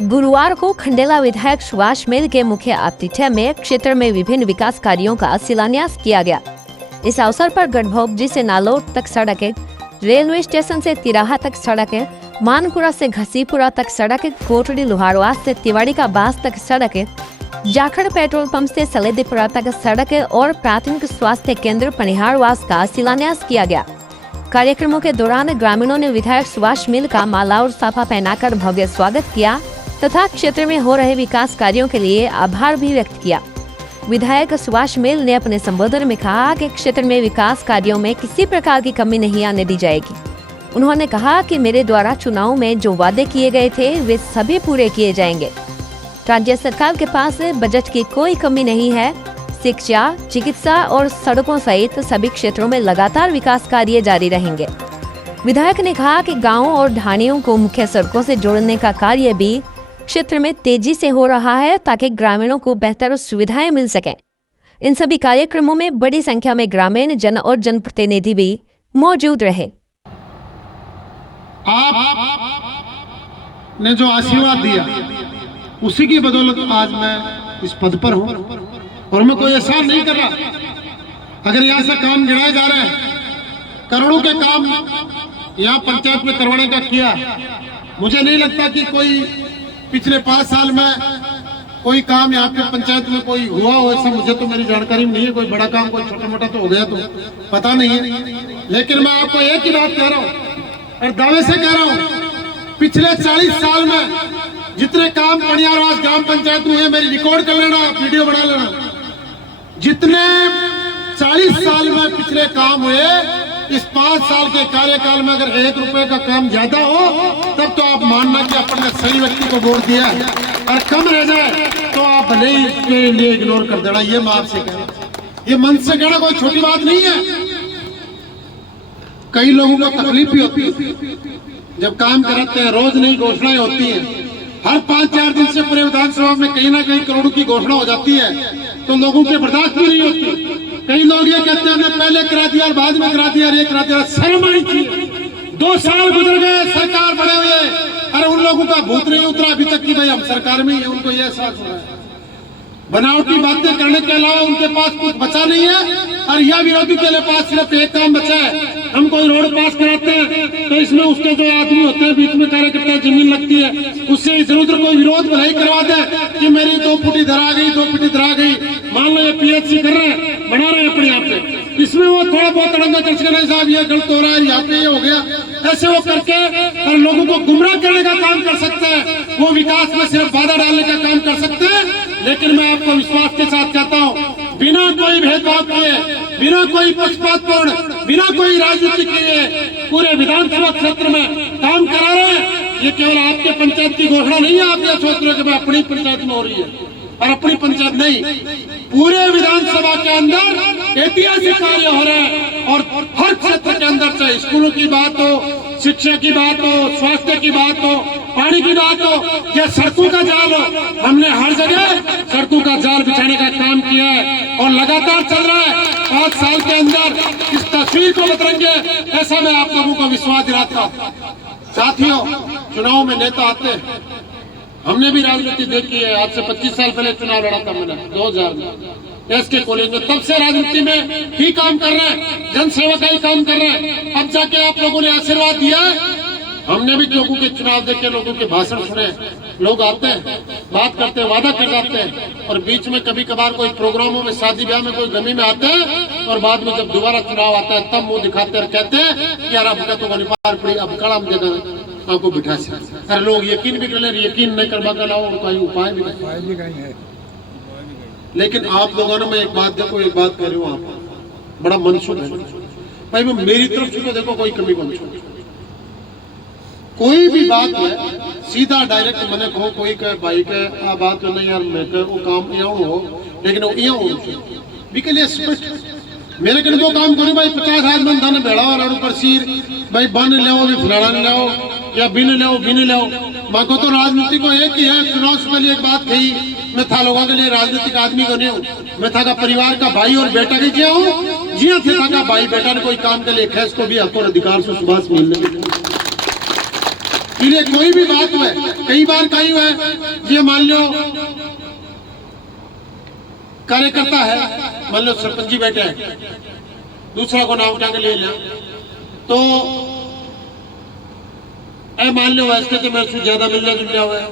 गुरुवार को खंडेला विधायक सुभाष मेल के मुख्य आतिथ्य में क्षेत्र में विभिन्न विकास कार्यों का शिलान्यास किया गया। इस अवसर पर गढ़भोगजी से नालोट तक सड़कें, रेलवे स्टेशन से तिराहा तक सड़कें, मानपुरा से घसीपुरा तक सड़कें, कोटड़ी लोहारवास से तिवाड़ी का बास तक सड़कें, जाखड़ पेट्रोल पंप से सलेदीपुरा तक सड़कें और प्राथमिक स्वास्थ्य केंद्र पनिहारवास का शिलान्यास किया गया। कार्यक्रमों के दौरान ग्रामीणों ने विधायक सुभाष मेल का माला और साफा पहनाकर भव्य स्वागत किया तथा क्षेत्र में हो रहे विकास कार्यों के लिए आभार भी व्यक्त किया। विधायक सुभाष मेल ने अपने संबोधन में कहा कि क्षेत्र में विकास कार्यों में किसी प्रकार की कमी नहीं आने दी जाएगी। उन्होंने कहा कि मेरे द्वारा चुनाव में जो वादे किए गए थे वे सभी पूरे किए जाएंगे। राज्य सरकार के पास बजट की कोई कमी नहीं है। शिक्षा, चिकित्सा और सड़कों सहित सभी क्षेत्रों में लगातार विकास कार्य जारी रहेंगे। विधायक ने कहा कि गांवों और ढाणियों को मुख्य सड़कों से जोड़ने का कार्य भी क्षेत्र में तेजी से हो रहा है ताकि ग्रामीणों को बेहतर सुविधाएं मिल सकें। इन सभी कार्यक्रमों में बड़ी संख्या में ग्रामीण जन और जनप्रतिनिधि भी मौजूद रहे। आपने जो आशीर्वाद दिया उसी की बदौलत आज मैं इस पद पर हूं और मैं कोई एहसान नहीं कर रहा। अगर यहाँ से काम गिनाए जा रहे हैं, करोड़ों के काम यहाँ पंचायत में करवाने का किया, मुझे नहीं लगता कि कोई पिछले 5 साल में कोई काम यहाँ पे पंचायत में कोई हुआ हो। ऐसा मुझे तो मेरी जानकारी में नहीं है। कोई बड़ा काम, कोई छोटा मोटा तो हो गया तो पता नहीं है। लेकिन मैं आपको एक ही बात कह रहा हूँ और दावे से कह रहा हूँ, पिछले 40 साल में जितने काम पनिहारवास ग्राम पंचायत में हुए, मेरी रिकॉर्ड कर लेना, वीडियो बना लेना। जितने 40 साल में पिछले काम हुए, इस 5 साल के कार्यकाल में अगर 1 रुपए का काम ज्यादा हो तब तो आप मानना कि अपने सही व्यक्ति को वोट दिया है, और कम रह जाए तो आप भले ही इसके लिए इग्नोर कर देना। ये मैं आपसे कह रहा हूं। ये मन से कहना कोई छोटी बात नहीं है। कई लोगों को तकलीफ भी होती है जब काम कराते हैं। रोज नई घोषणाएं होती हैं। हर 5-4 दिन से पूरे विधानसभा में कहीं ना कहीं करोड़ों की घोषणा हो जाती है तो लोगों के बर्दाश्त भी नहीं होती। कई लोग ये कहते हैं पहले करा दिया और बाद में करा दिया, ये करा दिया। शर्म आनी चाहिए। 2 साल गुजर गए सरकार बने हुए, अरे उन लोगों का भूत नहीं उतरा अभी तक कि भाई हम सरकार में ही है। उनको ये एहसास हो रहा है। बनावटी बातें करने के अलावा उनके पास कुछ बचा नहीं है। और यह विरोधी के पास सिर्फ एक काम बचा है, हम कोई रोड पास कराते हैं तो इसमें उसके जो आदमी होते हैं बीच में कार्यकर्ता जमीन लगती है, उससे इधर उधर कोई विरोध भलाई करवा दे कि मेरी 2 फुट इधर आ गई, 2 फुट इधर आ गई। मान लो ये PHC कर रहे हैं, बना रहे हैं अपने यहाँ पे, इसमें वो थोड़ा बहुत अड़ंगा चर्च नहीं साहब ये गलत हो रहा है, यहाँ पे ये हो गया, ऐसे वो करके और लोगों को गुमराह करने का काम कर सकते हैं। वो विकास में सिर्फ बाधा डालने का काम कर सकते हैं। लेकिन मैं आपको विश्वास के साथ कहता हूँ, बिना कोई भेदभाव किए, बिना कोई पक्षपातपूर्ण, बिना कोई राजनीति किए पूरे विधानसभा क्षेत्र में काम करा रहे हैं। ये केवल आपके पंचायत की घोषणा नहीं है। आप ये सोच रहे कि मैं अपनी पंचायत में हो रही है, और अपनी पंचायत नहीं, पूरे विधानसभा के अंदर ऐतिहासिक कार्य हो रहे हैं। और हर क्षेत्र के अंदर, चाहे स्कूलों की बात हो, शिक्षा की बात हो, स्वास्थ्य की बात हो, पानी की बात हो या सड़कों का जाल हो, हमने हर जगह सड़कों का जाल बिछाने का काम किया है और लगातार चल रहा है। 5 साल के अंदर इस तस्वीर को बदलेंगे, ऐसा मैं आप लोगों को विश्वास दिलाता हूँ। साथियों, चुनाव में नेता आते हैं। हमने भी राजनीति देखी है। आज से 25 साल पहले चुनाव लड़ा था मैंने 2000 में SK कॉलेज में। तब से राजनीति में ही काम कर रहे हैं, जनसेवा का ही काम कर रहे हैं। अब जाके आप लोगों ने आशीर्वाद दिया है। हमने भी लोगों के चुनाव देखे, लोगों के भाषण सुने। लोग आते हैं, बात करते हैं, वादा कर जाते हैं और बीच में कभी कभार कोई प्रोग्रामों में, शादी ब्याह में, कोई गमी में आते हैं और बाद में जब दोबारा चुनाव आता है तब मुंह दिखाते और कहते हैं कि यार अब तो निपार पड़ी, अब कड़ा हम देगा आपको बिठा से। अरे लोग यकीन भी कर ले, यकीन नहीं करवा कर लाओ, उपाय भी नहीं है। लेकिन आप लोगों ने, मैं एक बात देखो, एक बात कह रही हूँ, आप बड़ा मनसूख है भाई। मैं मेरी तरफ से तो देखो कोई कमी कौन छू, कोई भी बात है सीधा डायरेक्ट मैंने कहो, कोई कहे भाई के आ बात नहीं यार, मैं कह वो काम यहाँ हो, लेकिन वो यहाँ हो के लिए स्पष्ट मेरे कने दो काम करी भाई। 50 आदमी थाने भेड़ा और ऊपर सिर भाई बन ले भी फलाना ले या बिन ले। मैं को तो राजनीति को एक ही है। चुनाव से पहले एक बात कही, मैं था लोगों के लिए राजनीतिक आदमी को नहीं हूँ, मैं था का परिवार का भाई और बेटा के जिया हूँ। जिया थे था का भाई बेटा ने कोई काम के लिए खेस को भी हक और अधिकार से सुभाष मिलने इसलिए कोई भी बात हुए, कई बार कही हुआ है, ये मान लो कार्यकर्ता है, मान लो सरपंच जी बैठे हैं, दूसरा को नाम उठा के ले लिया, तो मान लो वैसे तो मेरे से ज्यादा मिलना जुलना हुआ है,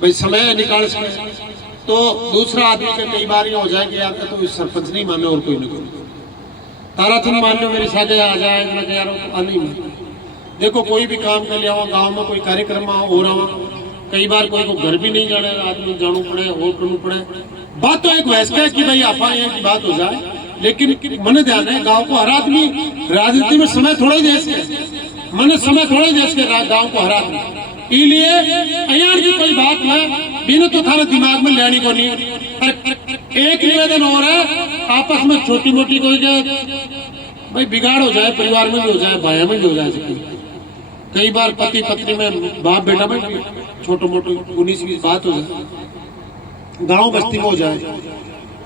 भाई समय निकाल सके, तो दूसरा आदमी का कई बार ये हो जाए कि यार तो इस सरपंच नहीं माने और कोई नहीं, तारा तुम मान लो मेरे साथ आ जाए, मैं यार नहीं मान। देखो कोई भी काम कर लिया हो, गांव में कोई कार्यक्रम हो रहा हो, कई बार कोई को घर भी नहीं जाने, आदमी जाना पड़े और करना पड़े, बात तो एक वैसे है कि भाई आपा यहाँ की बात हो जाए, लेकिन मन ध्यान है गांव को हर आदमी राजनीति में समय थोड़ा ही दे सके, मन समय थोड़ा ही दे सके गांव को हर आदमी, इसलिए यहाँ की कोई बात है बिना तो थारे दिमाग में लेनी को नहीं। एक निवेदन हो रहा है, आपस में छोटी मोटी कोई भाई बिगाड़ हो जाए, परिवार में भी हो जाए, भाई में भी हो जाए, कई बार पति पत्नी में, बाप बेटा में छोटे मोटे 19-20 बात हो जाए, गांव बस्ती में हो जाए,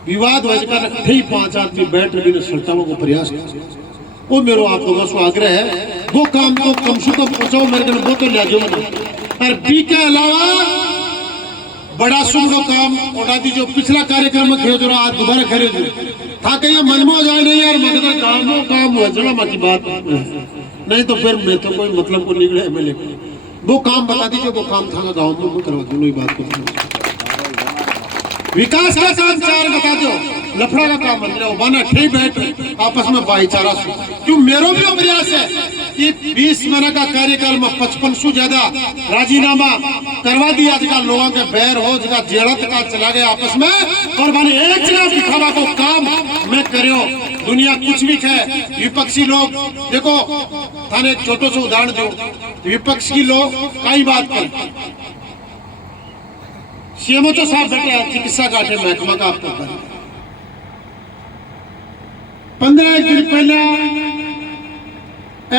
विवाद वजह रखे ही 5 आदमी बैठ भी सड़ताओं को प्रयास कर, वो मेरे आप लोगों से आग्रह है, वो काम तो कम से कम पहुंचाओ मेरे को, वो तो ले जाओ, और बी के अलावा बड़ा शुभ काम उठा दी, जो पिछला कार्यक्रम में जो आज दोबारा करे था कहीं मन में हो जाए, नहीं यार मगर काम हुआ चलो बाकी बात नहीं, तो फिर मैं तो कोई मतलब को निकले एमएलए वो काम बता दीजिए, वो काम था गाँव में वो करवा दो, बात को विकास का काम 4 बता दो, लफड़ा का काम बन रहा बना ठीक बैठ आपस में भाईचारा से, क्यों मेरो भी प्रयास है कि 20 महीने का कार्यक्रम 55 ज्यादा राजीनामा करवा दिया, जगह लोगों के बैर हो, जगह जेड़ा तक चला गया आपस में, और मैंने एक जगह दिखावा को काम मैं करो, दुनिया कुछ भी है, विपक्षी लोग देखो थाने एक छोटो सा उदाहरण दो, विपक्ष की लोग कई बात कर सीएमओ तो साहब बैठे हैं, चिकित्सा काटे महकमा का आपको 15 दिन पहले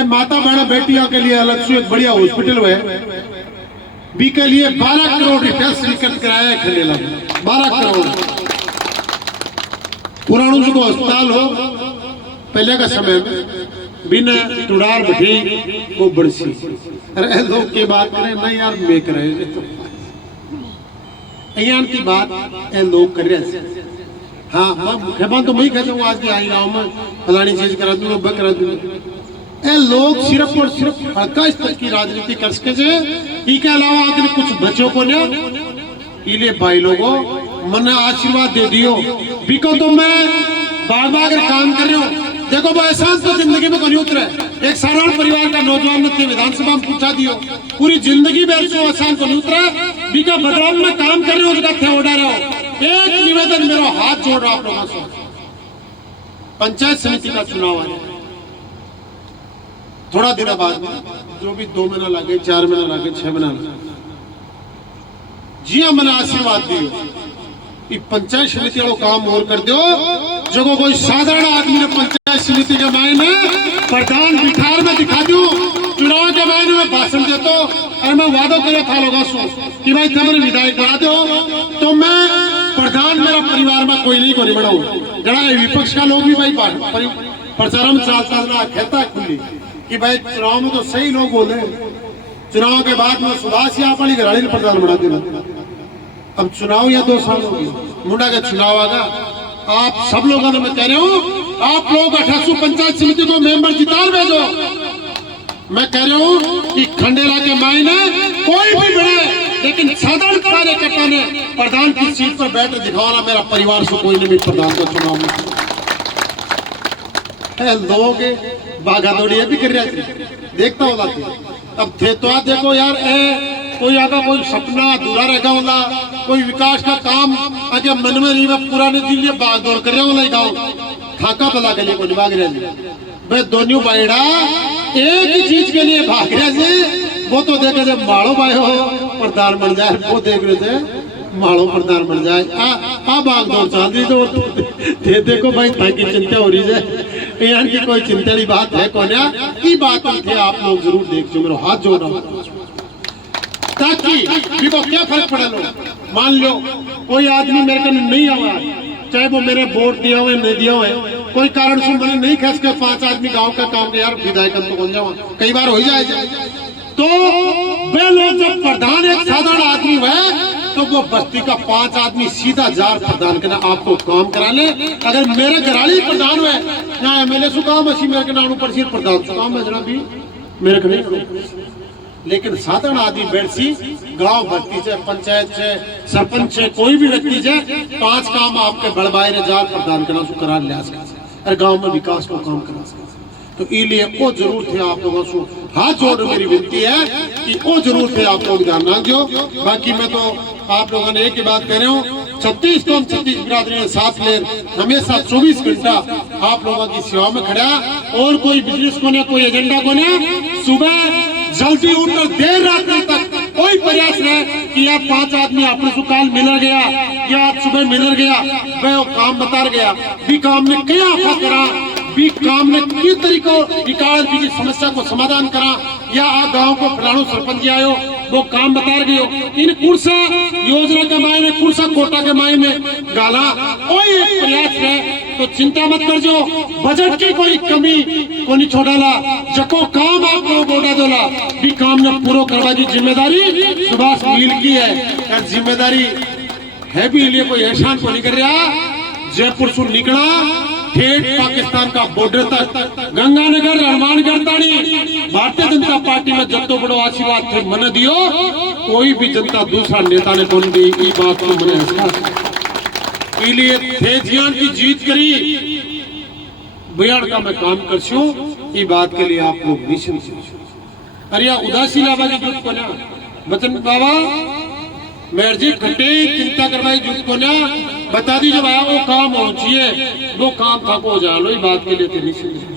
माता बहना बेटियों के लिए अलग से एक बढ़िया हॉस्पिटल हुए, बी के लिए 12 करोड़ रुपया स्वीकृत कराया है खंडेला में, 12 करोड़। पुराणों जो अस्पताल हो पहले का समय में बिना टुड़ार बैठी वो बड़सी, अरे लोग की बात करें नहीं यार मैं कर रहे यहाँ की बात ए लोग कर रहे हैं, हाँ मुख्यमंत्री तो मैं कहता हूँ आज भी आई गाँव में फलानी चीज करा दूंगा वह करा दूंगा, ए लोग सिर्फ और सिर्फ हल्का स्तर की राजनीति कर सके, इसके अलावा आगे कुछ बच्चों को ने इसलिए भाई लोगों मन आशीर्वाद दे दियो, बिको तो मैं बार बार काम कर रही हूँ, देखो भाई एहसास तो जिंदगी में नहीं उतरे, एक साधारण परिवार का नौजवान ने विधानसभा में पूछा दियो, पूरी जिंदगी में एहसान को नहीं उतरा, बीका बदलाव में काम कर रहे हो, जगह थे ओडा रहे हो, एक निवेदन मेरा हाथ जोड़ रहा आप लोगों से, पंचायत समिति का चुनाव आया थोड़ा दिन बाद में, जो भी 2 महीना लगे, 4 महीना लगे, 6 महीना लगे, जी हाँ मैंने आशीर्वाद दियो कि पंचायत समिति को काम और कर दो, जो कोई साधारण आदमी ने पंचायत समिति के मायने प्रधान बिठार में दिखा दो, चुनाव के मायने में भाषण दे तो, और मैं वादा करो था लोगों से कि भाई तुम्हारे विधायक बना दो, तो मैं प्रधान मेरा परिवार में कोई नहीं को नहीं बनाऊ, जरा विपक्ष का लोग भी भाई प्रचार में चलता कहता खुली कि भाई चुनाव में तो सही लोग बोले, चुनाव के बाद में सुभाष या अपनी घराड़ी प्रधान बना देना, अब चुनाव या 2 साल हो गए मुंडा का चुनाव आगा, आप सब लोगों ने मैं कह रहा हूँ आप लोग 28 पंचायत समिति को मेंबर जिता भेजो, मैं कह रहा हूँ कि खंडेला के मायने कोई भी बने, लेकिन साधारण कार्यकर्ता ने प्रधान की सीट पर बैठ दिखाना, मेरा परिवार से कोई नहीं प्रधान को चुनाव में लोग बागा दौड़ी भी कर रहे थे, देखता होगा अब थे तो आप देखो यार कोई आगा कोई सपना अधूरा रह गया होला, कोई विकास का काम आगे मन में नहीं पूरा नहीं दिल्ली भाग दौड़ कर रहे होला गाँव खाका बला के लिए कोई भाग रहे भाई दोनों बाइडा एक ही चीज के लिए भाग रहे थे, वो तो देखे जब माड़ो भाई हो प्रधान बन जाए, वो देख रहे थे माड़ो प्रधान बन जाए, आ भाग दौड़ चाहती तो देखो भाई ताकि चिंता हो रही है, यहाँ की कोई चिंता की बात है कौन की बात थे, आप लोग जरूर देख जो मेरा हाथ जोड़ रहा हूँ, ताकि देखो क्या फर्क पड़ा लो, मान लो कोई आदमी मेरे को नहीं आवा, चाहे वो मेरे वोट दिया हुए नहीं दिया हुए, कोई कारण से मैंने नहीं खस के 5 आदमी गांव का काम यार विधायक तो बन जाओ, कई बार हो जाए तो वे लोग जब प्रधान एक साधारण आदमी है तो वो बस्ती का 5 आदमी सीधा जार प्रधान के ना आपको काम करा ले। अगर मेरे घराली प्रधान हुए यहाँ एमएलए सु काम असी मेरे के नाम पर प्रधान सु काम है जनाब भी मेरे को नहीं। लेकिन साधारण आदमी बैठ सी गांव भर्ती से पंचायत से सरपंच से कोई भी व्यक्ति से 5 काम आपके बड़बाई ने जार प्रधान के नाम सु करा लिया और गांव में विकास को काम करा सके। तो इसलिए वो जरूर थे आप लोगों से हाथ जोड़ मेरी विनती है कि वो जरूर थे आप लोग ध्यान ना दो। बाकी मैं तो आप लोगों ने एक ही बात कह रहे हूँ 36 बिरादरी ने साथ ले हमेशा 24 घंटा आप लोगों की सेवा में खड़ा। और कोई बिजनेस को ना कोई एजेंडा को ना सुबह जल्दी उठकर देर रात तक कोई प्रयास रहे कि यार 5 आदमी अपने सुकाल मिल गया या आज सुबह मिल गया वह काम बता गया भी काम ने क्या करा भी काम ने किस तरीको निकाल भी समस्या को समाधान करा या आ गांव को फलाणु सरपंच आयो वो काम बता गयो इन कुर्सा योजना के मायने कुर्सा कोटा के मायने गाला कोई एक प्रयास है तो चिंता मत कर जो बजट की कोई कमी को नहीं छोड़ाला जको काम आप लोग गोटा दोला भी काम ने पूरा करवा की जिम्मेदारी सुभाष मील की है और जिम्मेदारी है भी लिए कोई एहसान को नहीं कर रहा। जयपुर से निकला ठेठ पाकिस्तान का बॉर्डर तक गंगानगर हनुमानगढ़ ताड़ी भारतीय जनता पार्टी में जत्तो बड़ो आशीर्वाद थे मन दियो कोई भी जनता दूसरा नेता ने कौन दी ई बात को मने इसलिए थे जियान की जीत करी बिहार का मैं काम करछू ई बात के लिए आप लोग निश्चिंत। अरे उदासी लावा की जुट को ना बचन बाबा मेरजी खट्टे चिंता करवाई जुट को ना बता दी जब आया वो काम होना चाहिए वो काम था को जा लो बात के लिए तो निश्चिंत।